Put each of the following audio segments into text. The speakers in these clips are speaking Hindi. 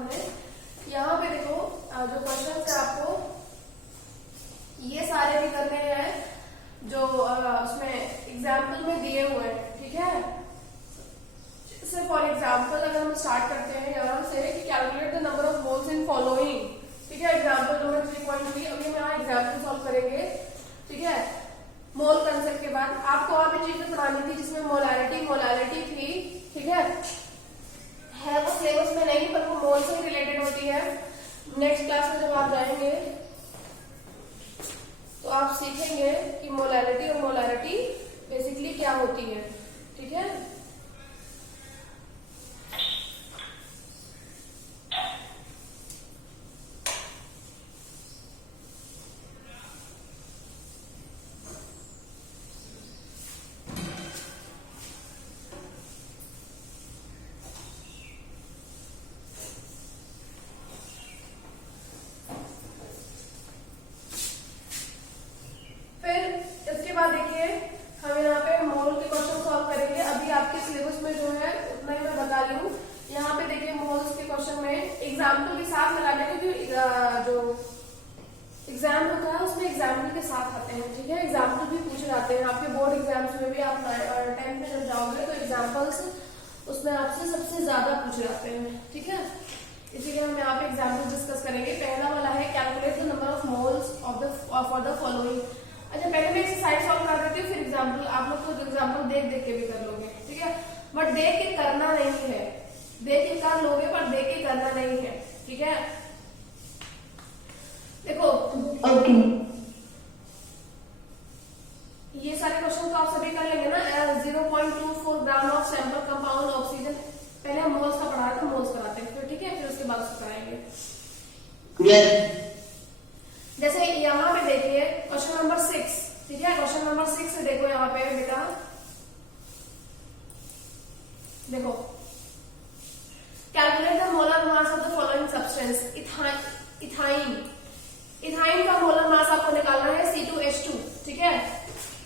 हमने। यहाँ पे देखो जो क्वेश्चन है आपको ये सारे भी करने हैं जो उसमें एग्जाम्पल में दिए हुए हैं, ठीक है। जैसे फॉर एग्जाम्पल अगर हम स्टार्ट करते हैं यहाँ से कि calculate the number of moles in following, ठीक है। एग्जाम्पल नंबर 3.3 अभी हम यहाँ एग्जाम्पल सॉल्व करेंगे, ठीक है। मोल कंसेप्ट के बाद आपको और भी चीजें पढ़ानी थी जिसमें मोलालिटी थी, ठीक है वो सिलेबस में नहीं पर वो मोल से रिलेटेड होती है। नेक्स्ट क्लास में जब आप जाएंगे तो आप सीखेंगे कि मोलालिटी और मोलारिटी बेसिकली क्या होती है, ठीक है। एग्जाम्पल के साथ मिलाने के जो एग्जाम होता है उसमें एग्जाम्पल के साथ आते हैं, ठीक है। एग्जाम्पल भी पूछे जाते हैं आपके बोर्ड एग्जाम्स में भी। आप 10th में जब जाओगे तो एग्जाम्पल्स उसमें आपसे सबसे ज्यादा पूछे जाते हैं, ठीक है। इसीलिए हम यहाँ पे एग्जाम्पल डिस्कस करेंगे। पहला वाला है calculate the number of moles for the following. अच्छा पहले मैं एक्सरसाइज सॉल्व कर देती हूँ, फिर एग्जाम्पल आप लोग तो एग्जाम्पल देख देख के भी कर लोगे, ठीक है। बट देख के करना नहीं है, देख के कर लोगे पर देख के करना नहीं है, ठीक है। देखो ओके ये सारे क्वेश्चन तो आप सभी कर लेंगे ना। 0.24 gram of sample compound oxygen, पहले हम मोल्स का पढ़ा थे, मोल्स कराते हैं फिर, ठीक है, फिर उसके बाद उसको कराएंगे। जैसे यहाँ पे देखिए क्वेश्चन नंबर 6, ठीक है। क्वेश्चन नंबर 6 से देखो यहाँ पे बेटा, देखो calculate the molar mass of the following substance. Ethyne का मोलर मास आपको निकालना है C2H2, ठीक है।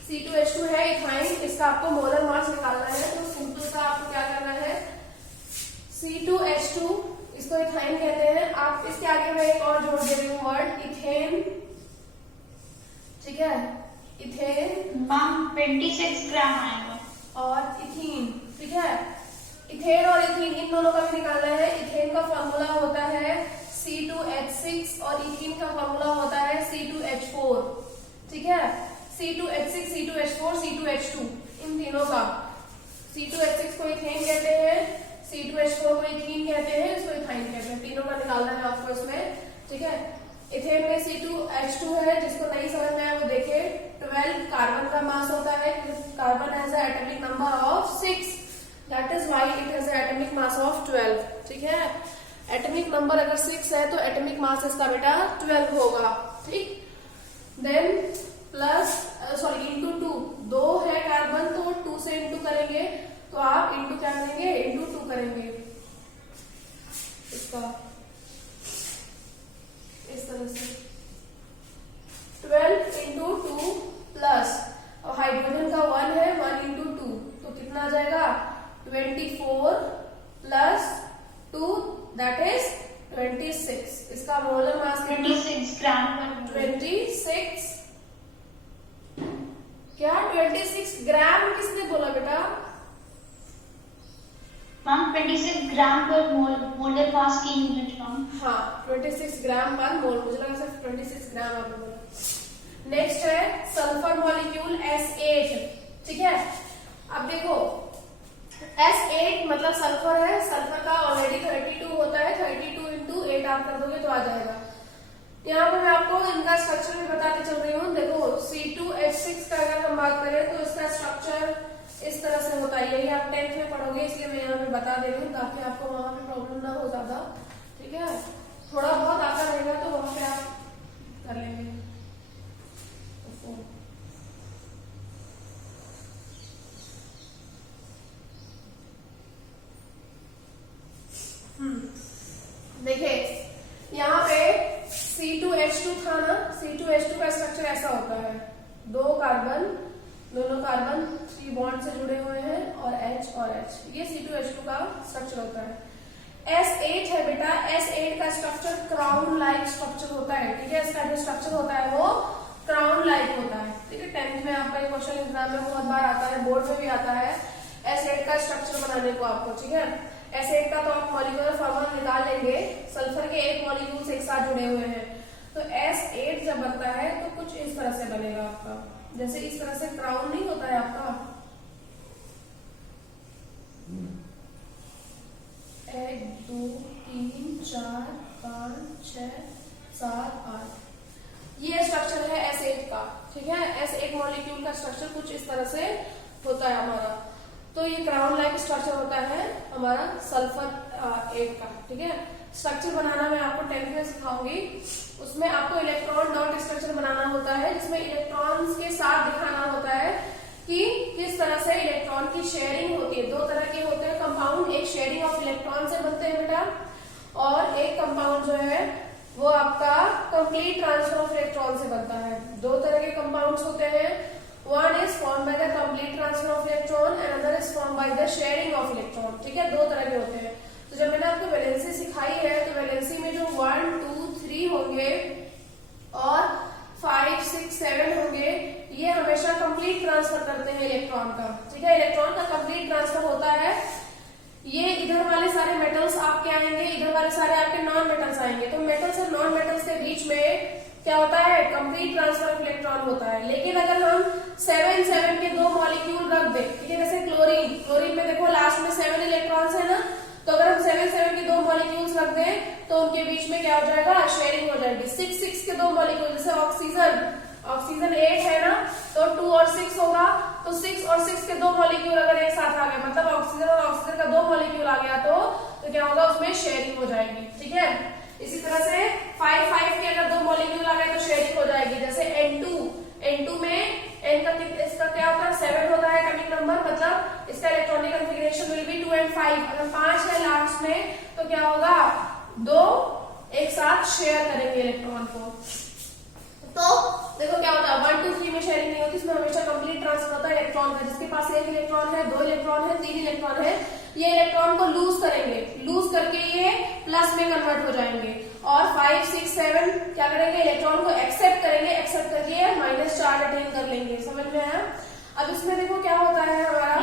C2H2 है इथाइन, इसका आपको मोलर मास निकालना है। तो सिंपल सा आपको क्या करना है, C2H2 इसको इथाइन कहते हैं। आप इसके आगे में एक और जोड़ दे रही हूँ वर्ड इथेन, ठीक है। इथेन 26 ग्राम आएगा और इथीन, ठीक है। इथेन और इथीन इन दोनों का भी निकालना है। इथेन का फॉर्मूला होता है C2H6 और इथीन का फॉर्मूला होता है C2H4, ठीक है। C2H6, C2H4, C2H2 इन तीनों का, C2H6 को इथेन कहते हैं, C2H4 को इथीन कहते हैं, इसको इथाइन कहते हैं। तीनों का निकालना है आपको इसमें, ठीक है। इथेन में C2H2 है, जिसको नहीं समझ में आया वो देखे। 12 कार्बन का मास होता है, carbon has atomic number of 6, that is why it has atomic mass of 12, ठीक है। एटॉमिक नंबर अगर 6 है तो एटॉमिक मास इसका बेटा 12 होगा, ठीक। देन प्लस सॉरी इंटू 2 है कार्बन, तो 2 से इंटू करेंगे तो आप इंटू क्या करेंगे, इंटू 2 करेंगे इसका, इस तरह से 12 इंटू 2 प्लस हाइड्रोजन का 1 है, 1 इंटू 2 तो कितना आ जाएगा 24 प्लस 2 दैट इज 26। इसका मोलर मास 26 ग्राम 26 क्या 26 ग्राम किसने बोला बेटा? मैम 26 ग्राम पर मोल, मोलर मास की यूनिट मैम। हाँ 26 ग्राम पर मोल, मुझे लगा सिर्फ 26 ग्राम आपने बोला। नेक्स्ट है सल्फर मॉलिक्यूल S8, ठीक है। अब देखो S8 मतलब सल्फर है, सल्फर का ऑलरेडी 32 होता है, 32 इंटू 8 आप कर दोगे तो आ जाएगा। यहाँ पर मैं आपको इनका स्ट्रक्चर भी बताते चल रही हूँ। देखो C2H6 का अगर हम बात करें तो इसका स्ट्रक्चर इस तरह से होता है, यही आप 10th में पढ़ोगे, इसलिए मैं यहाँ पे बता दे रही हूँ ताकि आपको वहां पे प्रॉब्लम ना हो ज्यादा, ठीक है। थोड़ा बहुत आता रहेगा तो वहां पे आप कर लेंगे। देखिए यहाँ पे C2H2 था ना, C2H2 का स्ट्रक्चर ऐसा होता है, दोनों कार्बन 3 बॉन्ड से जुड़े हुए हैं और H और H, ये C2H2 का स्ट्रक्चर होता है। S8 है बेटा, S8 का स्ट्रक्चर क्राउन लाइक स्ट्रक्चर होता है, ठीक है। इसका जो स्ट्रक्चर होता है वो क्राउन लाइक होता है, ठीक है। 10th में आपका ये क्वेश्चन एग्जाम में बहुत बार आता है, बोर्ड में भी आता है S8 का स्ट्रक्चर बनाने को आपको, ठीक है। S8 का तो आप मॉलिक्यूलर फॉर्मूला निकाल लेंगे, सल्फर के 8 मॉलिक्यूल्स एक साथ जुड़े हुए हैं, तो S8 जब बनता है तो कुछ इस तरह से बनेगा आपका, जैसे इस तरह से क्राउन नहीं होता है आपका, 1 2 3 4 5 6 7 8, ये स्ट्रक्चर है S8 का, ठीक है। S8 मॉलिक्यूल का स्ट्रक्चर कुछ इस तरह से होता है हमारा, तो ये क्राउन लाइक स्ट्रक्चर होता है हमारा सल्फर 8 का, ठीक है। स्ट्रक्चर बनाना मैं आपको 10th में सिखाऊंगी, उसमें आपको इलेक्ट्रॉन डॉट स्ट्रक्चर बनाना होता है, जिसमें इलेक्ट्रॉन्स के साथ दिखाना होता है कि किस तरह से इलेक्ट्रॉन की शेयरिंग होती है। 2 तरह के होते हैं कंपाउंड, एक शेयरिंग ऑफ इलेक्ट्रॉन से बनते हैं बेटा, और एक कंपाउंड जो है वो आपका कंप्लीट ट्रांसफर ऑफ इलेक्ट्रॉन से बनता है। 2 तरह के कंपाउंड्स होते हैं, one is form by the complete transfer of electron and other is form by the sharing of electron, ठीक है। 2 तरह के होते हैं। तो जब मैंने आपको वैलेंसी सिखाई है तो वैलेंसी में जो 1 2 3 होंगे और 5 6 7 होंगे, ये हमेशा कंप्लीट ट्रांसफर करते हैं इलेक्ट्रॉन का, ठीक है। इलेक्ट्रॉन का कंप्लीट ट्रांसफर होता है, ये इधर वाले सारे मेटल्स आपके आएंगे, इधर वाले सारे आपके नॉन मेटल्स आएंगे, तो मेटल्स और नॉन मेटल्स के बीच में क्या होता है, कंप्लीट ट्रांसफर ऑफ इलेक्ट्रॉन होता है। लेकिन अगर हम 7 7 के 2 मॉलिक्यूल रख दें, ठीक है, जैसे क्लोरीन, क्लोरीन में देखो लास्ट में 7 इलेक्ट्रॉन्स है ना, तो अगर हम 7 7 के 2 मॉलिक्यूल्स रख दें तो उनके बीच में क्या हो जाएगा, शेयरिंग हो जाएगी। 6 6 के 2 मॉलिक्यूल, जैसे ऑक्सीजन 8 है ना, तो 2 और 6 होगा, तो 6 और 6 के 2 मॉलिक्यूल अगर एक साथ आ गए, मतलब ऑक्सीजन और ऑक्सीजन का 2 मॉलिक्यूल आ गया, तो क्या होगा, उसमें शेयरिंग हो जाएगी, ठीक है। इसी तरह से 5 5 के अगर 2 मॉलिक्यूल आ गए तो शेयरिंग हो जाएगी, जैसे N2 में N का इसका क्या होता है, 7 होता है एटॉमिक नंबर, मतलब इसका electronic configuration will be 2 and 5। अगर 5 है लास्ट में तो क्या होगा, 2 एक साथ शेयर करेंगे इलेक्ट्रॉन को। तो देखो क्या होता है, 1 2 3 में शेयरिंग नहीं होती, इसमें हमेशा कंप्लीट ट्रांसफर होता है इलेक्ट्रॉन का। जिसके पास 1 इलेक्ट्रॉन है, 2 इलेक्ट्रॉन है, 3 इलेक्ट्रॉन है, ये इलेक्ट्रॉन को लूज करेंगे, लूज करके ये प्लस में कन्वर्ट हो जाएंगे, और 5 6 7 क्या करेंगे, इलेक्ट्रॉन को एक्सेप्ट करेंगे, एक्सेप्ट करके माइनस चार्ज अटेन कर लेंगे। समझ में आया? अब इसमें देखो क्या होता है हमारा,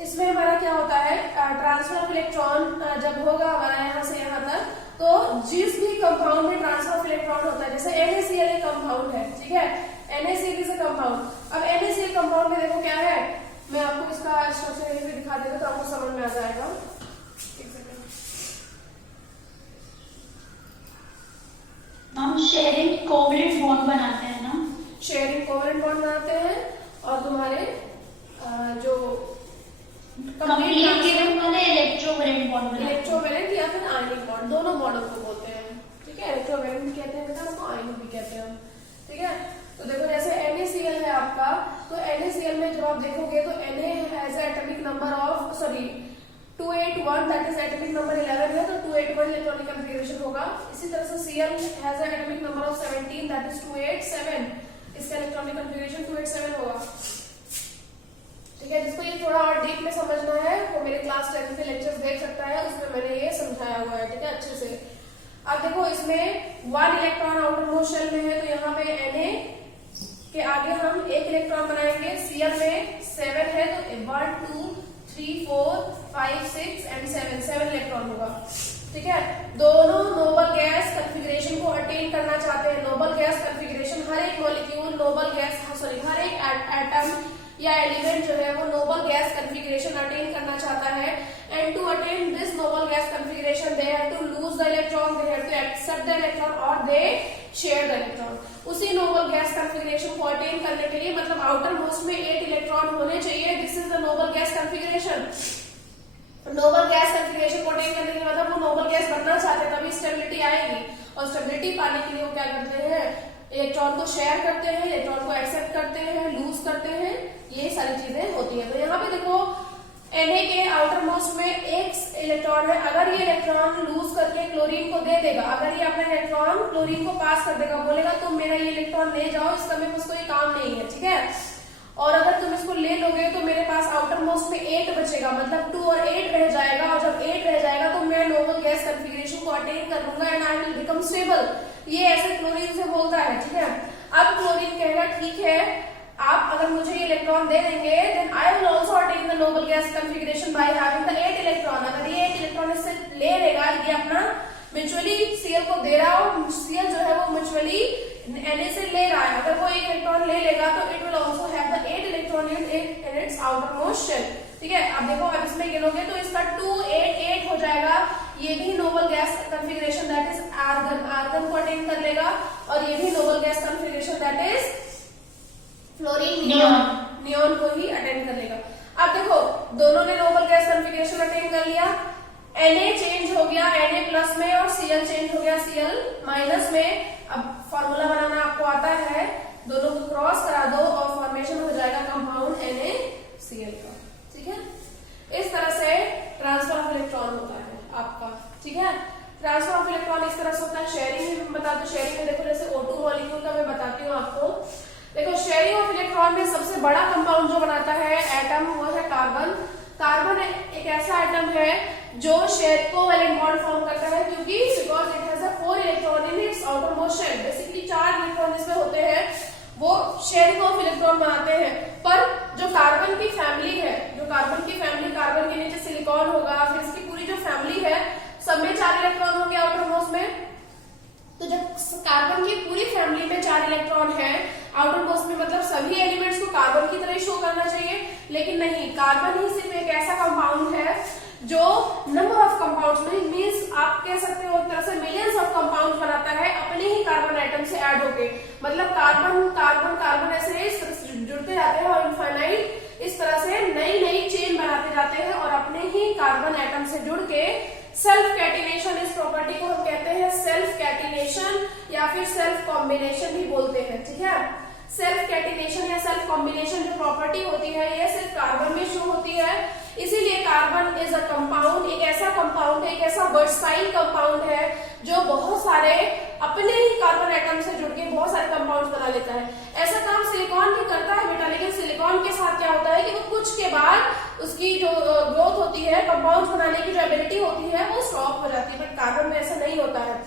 इसमें हमारा क्या होता है, ट्रांसफर ऑफ इलेक्ट्रॉन जब होगा हमारा यहाँ से यहाँ तक, तो जिस भी कंपाउंड में ट्रांसफर ऑफ इलेक्ट्रॉन होता है, जैसे NaCl एक कंपाउंड है, ठीक है, NaCl इज अ कंपाउंड। अब NaCl कंपाउंड में देखो क्या है, मैं आपको इसका स्ट्रक्चर यहीं पे दिखा देता तो आपको समझ में आ जाएगा। हम शेयरिंग कोवलेंट बॉन्ड बनाते हैं ना, शेयरिंग कोवलेंट बॉन्ड बनाते हैं, और तुम्हारे जो इलेक्ट्रोवेलेंट बॉन्ड, इलेक्ट्रोवेलेंट या फिर आयनिक बॉन्ड, दोनों मॉडल को बोलते हैं, ठीक है। इलेक्ट्रोवेलेंट भी कहते हैं बेटा, उसको आयनिक भी कहते हैं, ठीक है। तो देखो जैसे NaCl है आपका, तो NaCl में जब आप देखोगे तो Na has atomic number of 281, that is atomic number 11 है, तो 281 इलेक्ट्रॉनिक कॉन्फ़िगरेशन होगा। इसी तरह से Cl has atomic number of 17, that is 287, इसका इलेक्ट्रॉनिक कॉन्फ़िगरेशन 287 होगा, ठीक है। जिसको ये थोड़ा और डीप में समझना है वो मेरे क्लास 10 के लेक्चर्स देख सकता है, उसमें मैंने ये समझाया हुआ है, ठीक है, अच्छे से। अब देखो इसमें 1 इलेक्ट्रॉन आउटर मोस्ट शेल में है, तो यहाँ पे Na के आगे हम 1 इलेक्ट्रॉन बनाएंगे। Cl में 7 है, तो 1 2 3 4 5 6 एंड 7 इलेक्ट्रॉन होगा, ठीक है। दोनों नोबल गैस कॉन्फ़िगरेशन को अटेन करना चाहते हैं। नोबल गैस कॉन्फ़िगरेशन, हर एक मॉलिक्यूल नोबल गैस, हर एक एटम या एलिमेंट जो है वो नोबल गैस कॉन्फ़िगरेशन अटेन करना चाहता है, and to attain this noble gas configuration they have to lose the electron, they have to accept the electron, और दे शेयर द इलेक्ट्रॉन। उसी नोबल गैस कॉन्फ़िगरेशन को अटेन करने के लिए, मतलब आउटर मोस्ट में 8 इलेक्ट्रॉन होने चाहिए, this is the noble gas configuration. Nobel gas configuration को अटेन करने के बाद वो नोबल गैस बनना चाहते हैं, तभी स्टेबिलिटी आएगी, और स्टेबिलिटी पाने के लिए वो क्या करते हैं, इलेक्ट्रॉन को शेयर करते हैं, इलेक्ट्रॉन को एक्सेप्ट करते हैं, लूज करते हैं, ये सारी चीजें होती है। तो यहाँ पे देखो Na के आउटर मोस्ट में 1 इलेक्ट्रॉन है, अगर ये इलेक्ट्रॉन लूज करके क्लोरीन को दे देगा, अगर ये अपना इलेक्ट्रॉन क्लोरीन को पास कर देगा, बोलेगा तुम मेरा ये इलेक्ट्रॉन ले जाओ, इसका मेरे पास कोई काम नहीं है, ठीक है। और अगर तुम इसको ले लोगे तो मेरे पास आउटर मोस्ट में 8 बचेगा, मतलब 2 और 8 रह जाएगा, और जब 8 रह जाएगा तो अटेन कर लूंगा and I will become stable. ये ऐसे क्लोरीन से बोलता है, ठीक है। अब क्लोरीन कहेगा ठीक है, आप अगर मुझे ये इलेक्ट्रॉन दे देंगे then I will also attain the noble gas configuration by having the 8 electron. अगर ये 8 इलेक्ट्रॉन इससे ले लेगा, ये अपना म्यूचुअली Cl को दे रहा हो, Cl जो है वो म्यूचुअली Na से ले रहा है, अगर वो एक इलेक्ट्रॉन ले लेगा तो it will also have the 8 electron in its outermost shell, ठीक है। अब देखो, अब इसमें गिनोगे तो इसका 2 8 8 हो जाएगा। ये भी noble gas configuration that is argon, argon को अटेन कर लेगा, और ये भी noble gas configuration that is fluorine neon को ही अटेन कर लेगा। अब देखो, दोनों ने नोबल गैस कॉन्फ़िगरेशन अटेन कर लिया, Na चेंज हो गया Na प्लस में और Cl चेंज हो गया Cl माइनस में। अब फॉर्मूला बनाना आपको आता है, दोनों को क्रॉस करा दो और फॉर्मेशन हो जाएगा कंपाउंड NaCl का, ठीक है। इस तरह से ट्रांसफर ऑफ इलेक्ट्रॉन होता है आपका, ठीक है। ट्रांसफर ऑफ इलेक्ट्रॉन इस तरह से होता है। शेयरिंग में बता दो, शेयरिंग में देखो जैसे O2 मॉलिक्यूल का मैं बताती हूँ आपको। देखो, शेयरिंग ऑफ इलेक्ट्रॉन में सबसे बड़ा कंपाउंड जो बनाता है एटम वो है कार्बन। कार्बन एक ऐसा एटम है जो शेयर कोवैलेंट बॉन्ड फॉर्म करता है, क्योंकि because it has a 4 electron in its outermost shell. Basically 4 electron इसमें होते हैं, वो शेयरिंग ऑफ इलेक्ट्रॉन बनाते हैं। पर जो कार्बन की फैमिली है, जो कार्बन की फैमिली, कार्बन के नीचे सिलिकॉन होगा, फिर इसकी पूरी जो फैमिली है सब में 4 इलेक्ट्रॉन होंगे आउटर मोस्ट में। तो जब कार्बन की पूरी फैमिली में 4 इलेक्ट्रॉन है आउटर मोस्ट में, मतलब सभी एलिमेंट्स को कार्बन की तरह शो करना चाहिए, लेकिन नहीं, कार्बन ही सिर्फ एक ऐसा कंपाउंड है जो नंबर ऑफ कंपाउंड्स में, मींस आप कह सकते हो एक तरह से मिलियंस ऑफ कंपाउंड्स बनाता है अपने ही कार्बन एटम से ऐड होके। मतलब कार्बन कार्बन कार्बन ऐसे इस तरह से जुड़ते जाते हैं और इनफाइनाइट इस तरह से नई नई चेन बनाते जाते हैं और अपने ही कार्बन एटम से जुड़ के सेल्फ कैटिनेशन, इस प्रॉपर्टी को हम कहते हैं सेल्फ कैटिनेशन या फिर सेल्फ कॉम्बिनेशन भी बोलते हैं, ठीक है। सेल्फ कैटिनेशन या सेल्फ कॉम्बिनेशन जो प्रॉपर्टी होती है ये सिर्फ कार्बन में शो होती है। इसीलिए कार्बन इज अ कंपाउंड, एक ऐसा कंपाउंड है, एक ऐसा वर्सटाइल कंपाउंड है जो बहुत सारे अपने ही कार्बन एटम से जुड़ के बहुत सारे कंपाउंड्स बना लेता है। ऐसा काम सिलिकॉन भी करता है बेटा, लेकिन सिलिकॉन के साथ क्या होता है कि वो कुछ के बाद उसकी जो ग्रोथ होती है, कंपाउंड्स बनाने की जो एबिलिटी होती है वो स्टॉप हो जाती है, बट कार्बन में ऐसा नहीं होता है।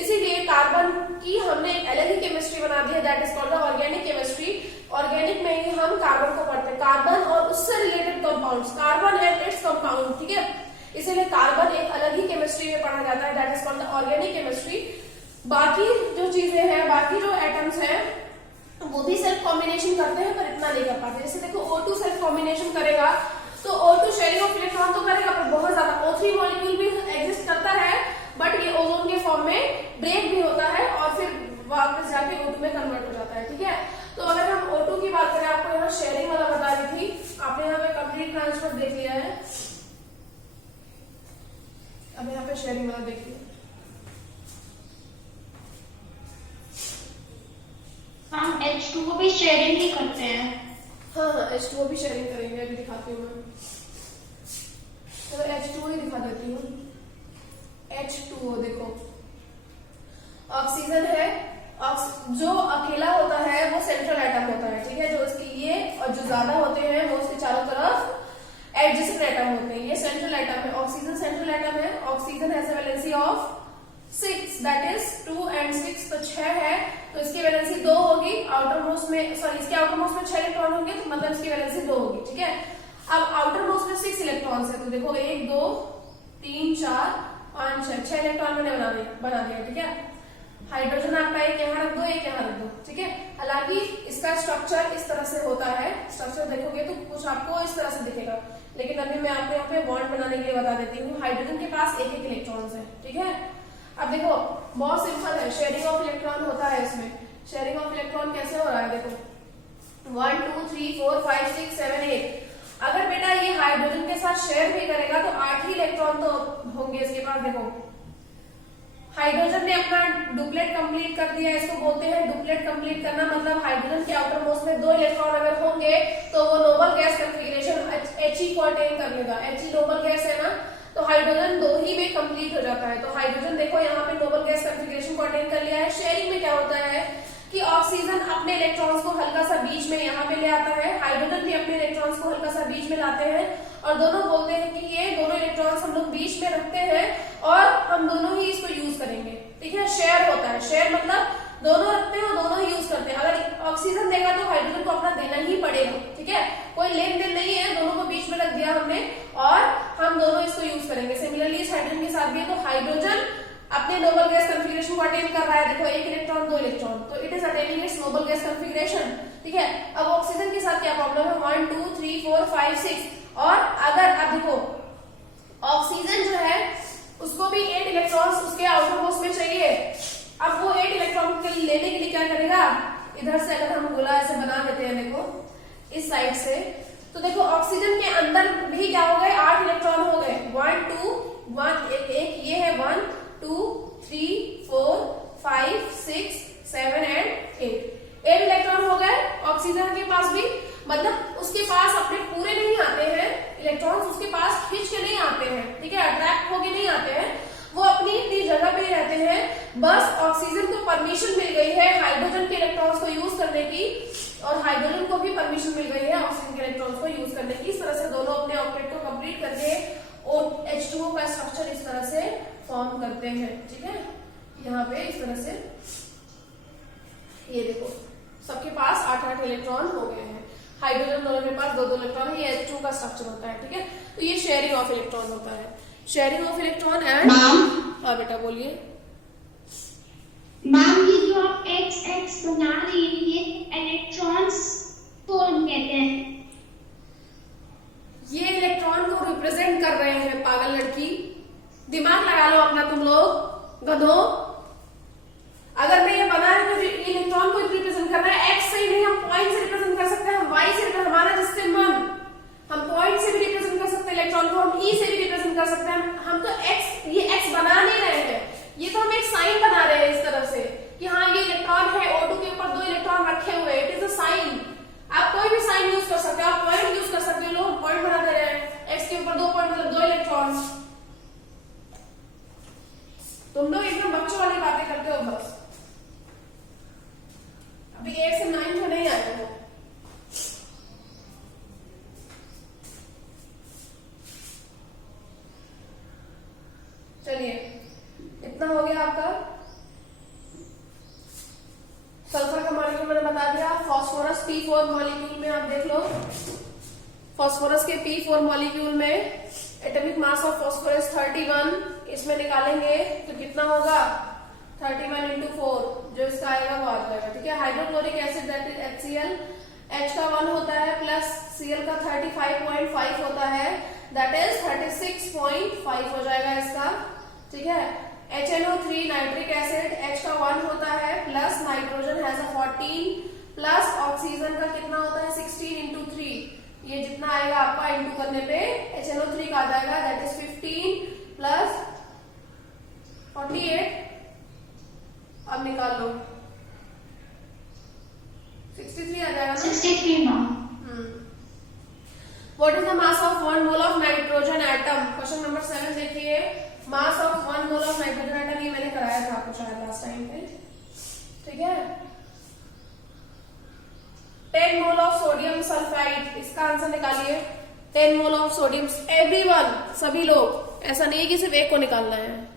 इसीलिए कार्बन की हमने एक अलग ही केमिस्ट्री बना दी है, that is called the organic chemistry. Organic में ही हम कार्बन को पढ़ते हैं, कार्बन और उससे related compounds, carbon and its compound, ठीक है। इसीलिए कार्बन एक अलग ही केमिस्ट्री में पढ़ा जाता है, that is called the organic chemistry. बाकी जो चीजें हैं, बाकी जो एटम्स हैं वो भी सेल्फ कॉम्बिनेशन करते हैं पर इतना नहीं कर पाते। जैसे देखो, O2 सेल्फ कॉम्बिनेशन करेगा तो O2 शेयरिंग ऑफ इलेक्ट्रॉन तो करेगा पर बहुत ज्यादा। O3 मॉलिक्यूल भी एग्जिस्ट करता है बट ये ओजोन के फॉर्म में ब्रेक भी होता है और फिर वापस जाके O2 में कन्वर्ट हो जाता है, ठीक है। तो अगर हम O2 की बात करें, आपको यहाँ शेयरिंग वाला बता रही थी, आपने यहाँ पे कंप्लीट ट्रांसफर देख लिया है, अब यहाँ पे शेयरिंग वाला देखिए। हम H2O भी शेयरिंग ही करते हैं। हाँ हाँ, H2O भी शेयरिंग करेंगे, अभी दिखाती हूँ मैं। तो H2O ही दिखा देती हूँ। H2O देखो, ऑक्सीजन है, जो अकेला होता है वो सेंट्रल एटम होता है, ठीक है। जो इसके ये और जो ज्यादा होते हैं वो उसके चारों तरफ एडजेसेंट एटम होते हैं। ये सेंट्रल एटम है, ऑक्सीजन सेंट्रल एटम है। Oxygen has a valency of 6, that is 2 and 6, तो 6 है, तो इसकी वैलेंसी 2 होगी। आउटर मोस्ट में, सॉरी, इसके आउटर मोस्ट में 6 इलेक्ट्रॉन होंगे, तो मतलब इसकी वैलेंसी 2 होगी, ठीक है। अब आउटर मोस्ट में 6 इलेक्ट्रॉन है, तो देखो 1 2 3 4 5 6 इलेक्ट्रॉन मैंने बना दिया, ठीक है। हाइड्रोजन आपका एक यहाँ रख दो, एक यहाँ रख दो, ठीक है। हालांकि इसका स्ट्रक्चर इस तरह से होता है, स्ट्रक्चर देखोगे तो कुछ आपको इस तरह से दिखेगा, लेकिन अभी मैं आपको यहाँ पे बॉन्ड बनाने के लिए बता देती हूँ। हाइड्रोजन के पास एक इलेक्ट्रॉन है, ठीक है। अब देखो, बहुत सिंपल है, शेयरिंग ऑफ इलेक्ट्रॉन होता है इसमें। शेयरिंग ऑफ इलेक्ट्रॉन कैसे हो रहा है, देखो 1 2 3 4 5 6 7 8। अगर बेटा ये हाइड्रोजन के साथ शेयर भी करेगा तो 8 ही इलेक्ट्रॉन तो होंगे इसके पास। देखो, हाइड्रोजन ने अपना डुप्लेट कंप्लीट कर दिया, इसको बोलते हैं डुप्लेट कंप्लीट करना। मतलब हाइड्रोजन के आउटर मोस्ट में 2 इलेक्ट्रॉन अगर होंगे तो वो नोबल गैस कॉन्फ़िगरेशन He को अटेन कर लेगा। He नोबल गैस है ना, तो हाइड्रोजन 2 ही में कंप्लीट हो जाता है। तो हाइड्रोजन देखो यहाँ पे नोबल गैस कॉन्फ़िगरेशन को अटेन कर लिया है। शेयरिंग में क्या होता है कि ऑक्सीजन अपने इलेक्ट्रॉन्स को हल्का सा बीच में यहाँ पे ले आता है, हाइड्रोजन भी अपने इलेक्ट्रॉन्स को हल्का सा बीच में लाते हैं, और दोनों बोलते हैं कि ये दोनों इलेक्ट्रॉन्स हम लोग बीच में रखते हैं और हम दोनों ही इसको यूज करेंगे। ठीक है, शेयर होता है, शेयर मतलब दोनों रखते हैं और दोनों ही यूज करते हैं। अगर ऑक्सीजन देगा तो हाइड्रोजन को अपना देना ही पड़ेगा। ठीक है, कोई लेन देन नहीं है, दोनों को बीच में रख दिया हमने और हम दोनों इसको यूज करेंगे। सिमिलरली इस हाइड्रोजन के साथ भी है, तो हाइड्रोजन अपने नोबल गैस कॉन्फ़िगरेशन को अटेन कर रहा है। देखो, एक इलेक्ट्रॉन, दो इलेक्ट्रॉन, तो it is attaining it's Nobel gas configuration. ठीक है, अब ऑक्सीजन के साथ क्या प्रॉब्लम है, 1 2 3 4 5 6, और अगर अब देखो ऑक्सीजन जो है उसको भी 8 इलेक्ट्रॉन्स उसके आउटर मोस्ट में चाहिए। अब वो 8 इलेक्ट्रॉन के लेने के लिए क्या करेगा, इधर से अगर हम गोला ऐसे बना देते हैं, देखो इस साइड से, तो देखो ऑक्सीजन के अंदर भी क्या हो गए, 8 इलेक्ट्रॉन हो गए। 1 2 1 एक ये है, 1 2 3 4 5 6 7 एंड 8 इलेक्ट्रॉन हो गए ऑक्सीजन के पास भी। मतलब उसके पास अपने पूरे नहीं आते हैं इलेक्ट्रॉन्स, उसके पास खींच के नहीं आते हैं। ठीक है, अट्रैक्ट होके नहीं आते हैं, वो अपनी अपनी जगह पे रहते हैं। बस ऑक्सीजन को परमिशन मिल गई है हाइड्रोजन के इलेक्ट्रॉन्स को यूज करने की, और हाइड्रोजन को भी परमिशन मिल गई है ऑक्सीजन के इलेक्ट्रॉन्स को यूज करने की। इस तरह से दोनों अपने ऑक्टेट को कंप्लीट करके H2O का स्ट्रक्चर इस तरह से फॉर्म करते हैं। ठीक है, यहाँ पे इस तरह से ये देखो सबके पास 8-8 इलेक्ट्रॉन हो गए हैं। हाइड्रोजन दोनों के पास 2-2 इलेक्ट्रॉन है, ये H2 का स्ट्रक्चर होता है। ठीक है, तो ये शेयरिंग ऑफ इलेक्ट्रॉन होता है, शेयरिंग ऑफ इलेक्ट्रॉन एंड। हाँ बेटा बोलिए। मैम, ये जो आप XX बना रही है, ये इलेक्ट्रॉन्स को कहते हैं। ये इलेक्ट्रॉन को रिप्रेजेंट कर रहे हैं, पागल लड़की, दिमाग लगा लो अपना तुम लोग गधों। अगर मैं ये बना रही तो इलेक्ट्रॉन को रिप्रेजेंट कर रहा है, एक्स से नहीं, हम पॉइंट से रिप्रेजेंट कर सकते हैं, हम वाई से, हमारा जिससे मन, हम पॉइंट से भी रिप्रेजेंट कर सकते हैं इलेक्ट्रॉन को, हम ई से भी रिप्रेजेंट कर सकते हैं। हम तो एक्स, ये एक्स बना नहीं रहे हैं, ये तो हम एक साइन बना रहे हैं इस तरह से कि हाँ ये इलेक्ट्रॉन है, O2 के ऊपर 2 इलेक्ट्रॉन रखे हुए, इट इज अ साइन। आप कोई भी साइन यूज कर सकते हो, आप पॉइंट यूज कर सकते हो, लोग पॉइंट बना दे रहे हैं, एक्स के ऊपर 2 पॉइंट मतलब 2 इलेक्ट्रॉन। तुम लोग एकदम बच्चों वाली बातें करते हो बस, अभी 8 से 9 में नहीं आए हो। चलिए, इतना हो गया आपका। सल्फर का मॉलिक्यूल मैंने बता दिया। फास्फोरस P4 मॉलिक्यूल में आप देख लो, फास्फोरस के P4 मॉलिक्यूल में एटॉमिक मास ऑफ फास्फोरस 31, इसमें निकालेंगे तो कितना होगा, 31 into 4, जो इसका आएगा वो आ जाएगा। ठीक है, hydrochloric acid that is HCl, H का 1 होता है प्लस Cl का 35.5 होता है, दैट इज 36.5 हो जाएगा इसका। ठीक है, HNO3 नाइट्रिक एसिड, H का 1 होता है plus nitrogen has a 14 plus oxygen का कितना होता है 16 into 3, ये जितना आएगा आपका इंटू करने पे HNO3 का आ जाएगा, दैट इज 15 प्लस 48, अब निकाल लो 63 आ जाएगा ना, 63 ma'am. What is the mass of 1 mole of nitrogen atom, question number 7 देखिए। Mass of 1 mole of nitrogen atom, ये मैंने कराया था आपको शायद लास्ट टाइम पे। ठीक है, 10 मोल ऑफ सोडियम सल्फाइड, इसका आंसर निकालिए। 10 मोल ऑफ सोडियम, एवरीवन, सभी लोग, ऐसा नहीं है कि सिर्फ एक को निकालना है।